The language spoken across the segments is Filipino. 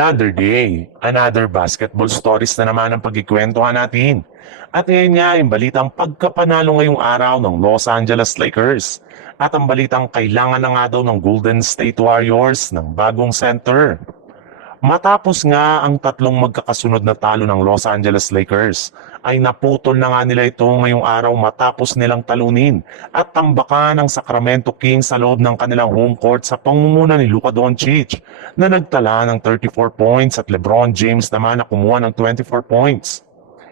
Another day, another basketball stories na naman ang pagkikwentuhan natin. At ngayon nga, yung balitang pagkapanalo ngayong araw ng Los Angeles Lakers. At ang balitang kailangan na nga daw ng Golden State Warriors ng bagong center. Matapos nga ang tatlong magkakasunod na talo ng Los Angeles Lakers, ay naputol na nga nila ito ngayong araw matapos nilang talunin at tambakan ng Sacramento Kings sa loob ng kanilang home court sa pangunguna ni Luka Doncic na nagtala ng 34 points at LeBron James naman na kumuha ng 24 points.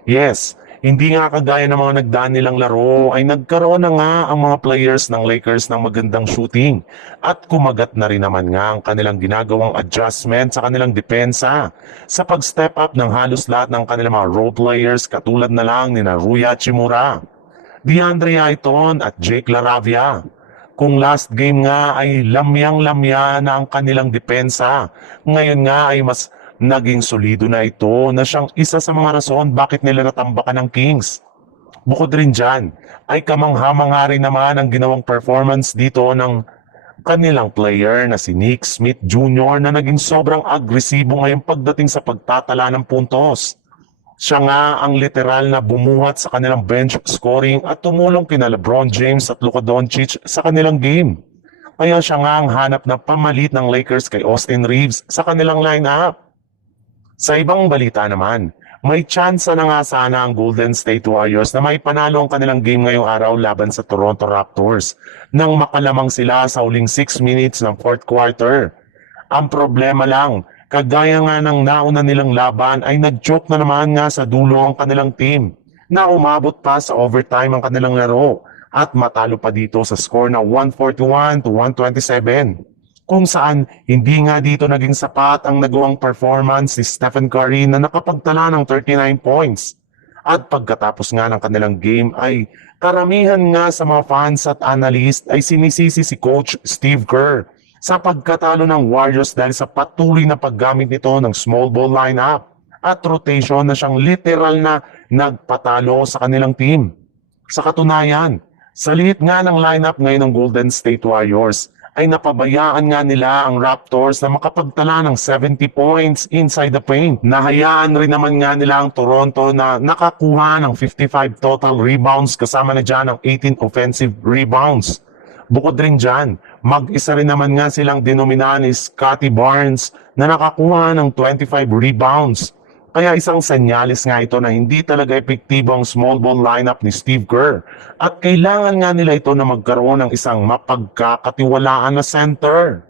Yes, hindi nga kagaya ng mga nagdaan nilang laro ay nagkaroon na nga ang mga players ng Lakers ng magandang shooting at kumagat na rin naman nga ang kanilang ginagawang adjustment sa kanilang depensa sa pag-step up ng halos lahat ng kanilang mga role players katulad na lang ni Rui Hachimura, DeAndre Ayton at Jake LaRavia. Kung last game nga ay lamyang-lamya na ang kanilang depensa, ngayon nga ay mas naging solido na ito na siyang isa sa mga rason bakit nila natambakan ng Kings. Bukod rin dyan, ay kamangha-mangha rin naman ang ginawang performance dito ng kanilang player na si Nick Smith Jr. na naging sobrang agresibo ngayong pagdating sa pagtatala ng puntos. Siya nga ang literal na bumuhat sa kanilang bench scoring at tumulong kina LeBron James at Luka Doncic sa kanilang game. Kaya siya nga ang hanap na pamalit ng Lakers kay Austin Reeves sa kanilang lineup. Sa ibang balita naman, may tsansa na nga sana ang Golden State Warriors na may panalo ang kanilang game ngayong araw laban sa Toronto Raptors nang makalamang sila sa uling 6 minutes ng fourth quarter. Ang problema lang, kagaya nga ng nauna nilang laban ay nag-choke na naman nga sa dulo ang kanilang team na umabot pa sa overtime ang kanilang laro at matalo pa dito sa score na 141-127. Kung saan hindi nga dito naging sapat ang nagawang performance ni Stephen Curry na nakapagtala ng 39 points. At pagkatapos nga ng kanilang game ay karamihan nga sa mga fans at analyst ay sinisisi si Coach Steve Kerr sa pagkatalo ng Warriors dahil sa patuloy na paggamit nito ng small ball lineup at rotation na siyang literal na nagpatalo sa kanilang team. Sa katunayan, sa liit nga ng lineup ngayon ng Golden State Warriors, ay napabayaan nga nila ang Raptors na makapagtala ng 70 points inside the paint. Nahayaan rin naman nga nila ang Toronto na nakakuha ng 55 total rebounds kasama na dyan ng 18 offensive rebounds. Bukod rin dyan, mag-isa rin naman nga silang denominahan ni Scottie Barnes na nakakuha ng 25 rebounds. Kaya isang senyalis nga ito na hindi talaga epektibo ang small ball lineup ni Steve Kerr at kailangan nga nila ito na magkaroon ng isang mapagkakatiwalaan na center.